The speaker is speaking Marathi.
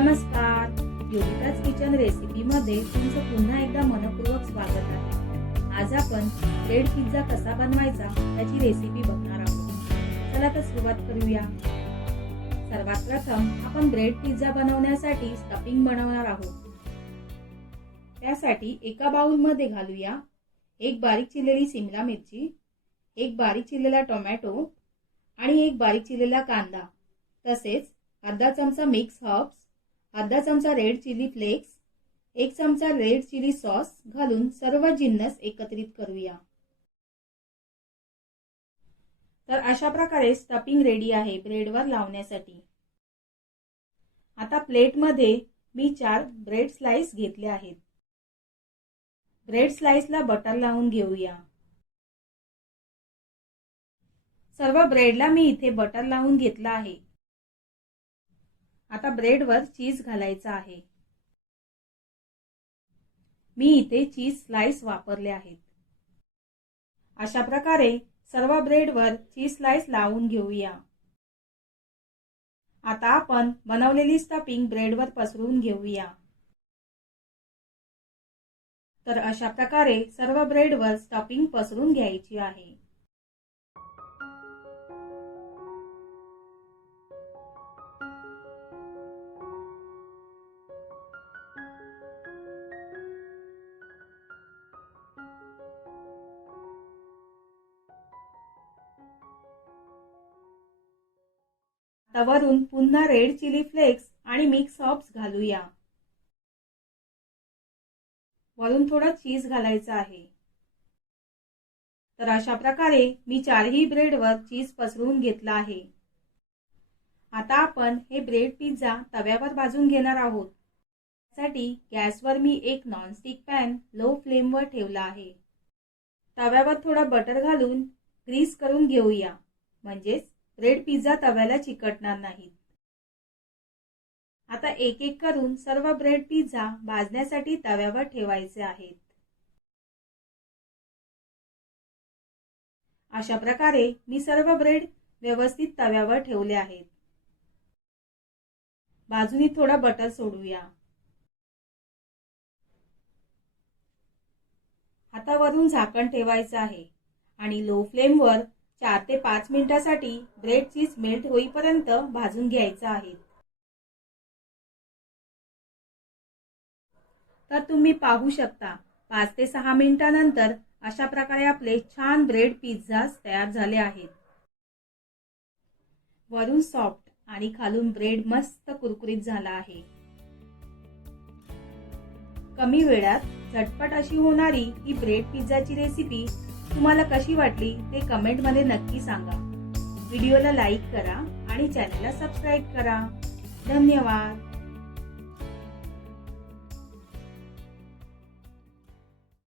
नमस्कार. योगिताज किचन रेसिपी मध्ये तुमचं पुन्हा एकदा मनपूर्वक स्वागत आहे. आज आपण ब्रेड पिझ्झा कसा बनवायचा त्याची रेसिपी बघणार आहोत. चला तर सुरुवात करूया. सर्वात प्रथम आपण ब्रेड पिझ्झा बनवण्यासाठी स्टफिंग बनवणार आहोत. त्यासाठी एका बाउलमध्ये घालूया एक बारीक चिरलेली सिमला मिरची एक बारीक चिरलेला टोमॅटो आणि एक बारीक चिरलेला कांदा. तसेच अर्धा चमचा मिक्स हर्ब्स अर्धा चमचा रेड चिली फ्लेक्स एक चमचा रेड चिली सॉस घालून सर्व जिन्नस एकत्रित करूया. तर अशा प्रकारे स्टफिंग रेडी आहे ब्रेडवर लावण्यासाठी. आता प्लेटमध्ये मी चार ब्रेड स्लाइस घेतले आहेत. ब्रेड स्लाइसला बटर लावून घेऊया. सर्व ब्रेडला मी इथे बटर लावून घेतला आहे. आता ब्रेडवर चीज घालायचा आहे. मी इथे चीज स्लाइस वापरले आहेत. अशा प्रकारे सर्व ब्रेडवर चीज स्लाइस लावून घेऊया. आता आपण बनवलेली स्टफिंग ब्रेडवर पसरून घेऊया. तर अशा प्रकारे सर्व ब्रेडवर स्टफिंग पसरून घ्यायची आहे. तवरून वरून पुन्हा रेड चिली फ्लेक्स आणि मिक्स सॉप्स घालूया. वरून थोडं चीज घालायचं आहे. तर अशा प्रकारे मी चारही ब्रेडवर चीज पसरवून घेतला आहे. आता आपण हे ब्रेड पिझ्झा तव्यावर भाजून घेणार आहोत. त्यासाठी गॅसवर मी एक नॉनस्टिक पॅन लो फ्लेमवर ठेवला आहे. तव्यावर थोडा बटर घालून ग्रीस करून घेऊया. म्हणजेच ब्रेड पिझ्झा तव्याला चिकटणार नाहीत. आता एक एक करून सर्व ब्रेड पिझ्झा भाजण्यासाठी तव्यावर ठेवायचे आहेत. अशा प्रकारे मी सर्व ब्रेड व्यवस्थित तव्यावर ठेवले आहेत. बाजूनी थोडा बटर सोडूया. आता वरून झाकण ठेवायचं आहे आणि लो फ्लेमवर चार ते पाच मिनिटासाठी ब्रेड चीज मेल्ट होईपर्यंत भाजून घ्यायचं आहे. तर तुम्ही पाहू शकता पाच ते सहा मिनिटानंतर अशा प्रकारे आपले छान ब्रेड पिझ्झा तयार झाले आहेत. वरून सॉफ्ट आणि खालून ब्रेड मस्त कुरकुरीत झाला आहे. कमी वेळात झटपट अशी होणारी ही ब्रेड पिझ्झाची रेसिपी तुम्हाला कशी वाटली ते कमेंटमध्ये नक्की सांगा. व्हिडिओला लाईक करा आणि चॅनलला सबस्क्राईब करा. धन्यवाद.